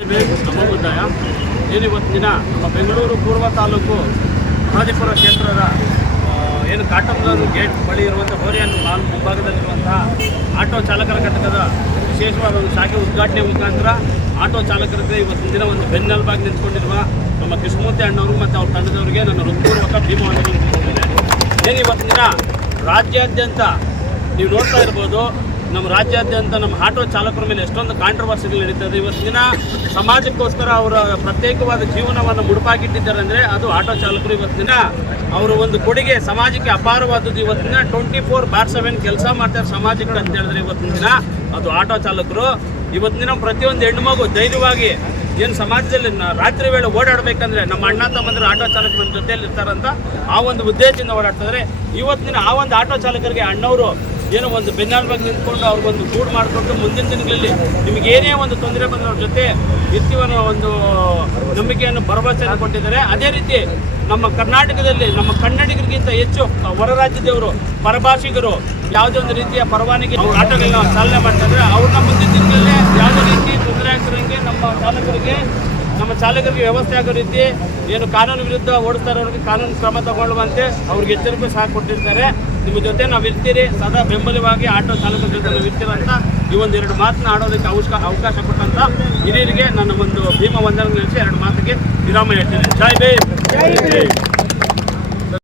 ಸಮುದಾಯ ಏನು ಇವತ್ತಿನ ದಿನ ನಮ್ಮ ಬೆಂಗಳೂರು ಪೂರ್ವ ತಾಲೂಕು ಮಹದೇವಪುರ ಕ್ಷೇತ್ರದ ಏನು ಕಾಟಂಗಳೂರು ಗೇಟ್ ಬಳಿ ಇರುವಂಥ ಹೋರಿಯನ್ನು ಮಾಲ್ ಮುಂಭಾಗದಲ್ಲಿರುವಂತಹ ಆಟೋ ಚಾಲಕರ ಘಟಕದ ವಿಶೇಷವಾದ ಒಂದು ಶಾಖೆ ಉದ್ಘಾಟನೆ ಮುಖಾಂತರ ಆಟೋ ಚಾಲಕರಿಗೆ ಇವತ್ತಿನ ದಿನ ಒಂದು ಬೆನ್ನೆಲುಬಾಗಿ ನಿಂತ್ಕೊಂಡಿರುವ ನಮ್ಮ ಕೃಷ್ಣಮೂರ್ತಿ ಅಣ್ಣವರು ಮತ್ತು ಅವ್ರ ತಂಡದವರಿಗೆ ನನ್ನ ಹೃತ್ಪೂರ್ವಕ ಭೀಮವನ್ನು ತಿಳಿಸಿದ್ದೇನೆ. ಏನು ಇವತ್ತಿನ ದಿನ ರಾಜ್ಯಾದ್ಯಂತ ನೀವು ನೋಡ್ತಾ ಇರ್ಬೋದು, ನಮ್ಮ ರಾಜ್ಯಾದ್ಯಂತ ನಮ್ಮ ಆಟೋ ಚಾಲಕರ ಮೇಲೆ ಎಷ್ಟೊಂದು ಕಾಂಟ್ರವರ್ಸಿಗಳು ನಡೀತದೆ. ಇವತ್ತಿನ ದಿನ ಸಮಾಜಕ್ಕೋಸ್ಕರ ಅವರ ಪ್ರತ್ಯೇಕವಾದ ಜೀವನವನ್ನು ಮುಡುಪಾಗಿಟ್ಟಿದ್ದಾರೆ ಅಂದರೆ ಅದು ಆಟೋ ಚಾಲಕರು. ಇವತ್ತಿನ ದಿನ ಅವರು ಒಂದು ಕೊಡುಗೆ ಸಮಾಜಕ್ಕೆ ಅಪಾರವಾದದ್ದು. ಇವತ್ತಿನ 24/7 ಕೆಲಸ ಮಾಡ್ತಾರೆ ಸಮಾಜಗಳು ಅಂತ ಹೇಳಿದ್ರೆ ಇವತ್ತಿನ ದಿನ ಅದು ಆಟೋ ಚಾಲಕರು. ಇವತ್ತಿನ ದಿನ ಪ್ರತಿಯೊಂದು ಹೆಣ್ಣುಮಗು ಧೈರ್ಯವಾಗಿ ಏನು ಸಮಾಜದಲ್ಲಿ ರಾತ್ರಿ ವೇಳೆ ಓಡಾಡಬೇಕಂದ್ರೆ ನಮ್ಮ ಅಣ್ಣ ತಮ್ಮಂದಿರು ಆಟೋ ಚಾಲಕರ ಜೊತೆಯಲ್ಲಿ ಇರ್ತಾರಂತ ಆ ಒಂದು ಉದ್ದೇಶದಿಂದ ಓಡಾಡ್ತಿದ್ದಾರೆ. ಇವತ್ತಿನ ಆ ಒಂದು ಆಟೋ ಚಾಲಕರಿಗೆ ಅಣ್ಣವರು ಏನೋ ಒಂದು ಬೆನ್ನೆಲುಬಾಗಿ ನಿಂತ್ಕೊಂಡು ಅವ್ರಿಗೊಂದು ಗೂಡು ಮಾಡಿಕೊಂಡು ಮುಂದಿನ ದಿನಗಳಲ್ಲಿ ನಿಮಗೆ ಏನೇ ಒಂದು ತೊಂದರೆ ಬಂದರೆ ಅವ್ರ ಜೊತೆ ಇರ್ತೀವನ್ನೋ ಒಂದು ನಂಬಿಕೆಯನ್ನು ಭರವಸೆಯನ್ನು ಕೊಟ್ಟಿದ್ದಾರೆ. ಅದೇ ರೀತಿ ನಮ್ಮ ಕರ್ನಾಟಕದಲ್ಲಿ ನಮ್ಮ ಕನ್ನಡಿಗರಿಗಿಂತ ಹೆಚ್ಚು ಹೊರ ರಾಜ್ಯದವರು ಪರಭಾಷಿಗರು ಯಾವುದೇ ಒಂದು ರೀತಿಯ ಪರವಾನಗಿ ಅವ್ರ ಆಟೋಗಳನ್ನ ಚಾಲನೆ ಮಾಡ್ತಾಯಿದ್ರೆ ಅವ್ರನ್ನ ಮುಂದಿನ ದಿನಗಳಲ್ಲಿ ಯಾವುದೇ ರೀತಿ ತೊಂದರೆ ಆಗ್ತಿರೋಂಗೆ ನಮ್ಮ ಚಾಲಕರಿಗೆ ವ್ಯವಸ್ಥೆ ಆಗೋ ರೀತಿ ಏನು ಕಾನೂನು ವಿರುದ್ಧ ಓಡಿಸ್ತಾ ಇರೋರಿಗೆ ಕಾನೂನು ಕ್ರಮ ತಗೊಳ್ಳುವಂತೆ ಅವ್ರಿಗೆ ಎಚ್ಚರಿಕೆ ಸಹ ಕೊಟ್ಟಿರ್ತಾರೆ. ನಿಮ್ಮ ಜೊತೆ ನಾವು ಇರ್ತೀರಿ, ಸದಾ ಬೆಂಬಲವಾಗಿ ಆಟೋ ಚಾಲಕರ ಜೊತೆ ನಾವು ಇರ್ತೀರ ಅಂತ ಈ ಒಂದೆರಡು ಮಾತನ್ನ ಆಡೋದಕ್ಕೆ ಅವಕಾಶ ಕೊಟ್ಟಂತ ಹಿರಿಯರಿಗೆ ನನ್ನ ಒಂದು ಭೀಮ ವಂದನೆ ನಿಲ್ಲಿಸಿ ಎರಡು ಮಾತಿಗೆ ವಿರಾಮ ಹೇಳ್ತೇನೆ. ಜೈ ಭೀಮ್.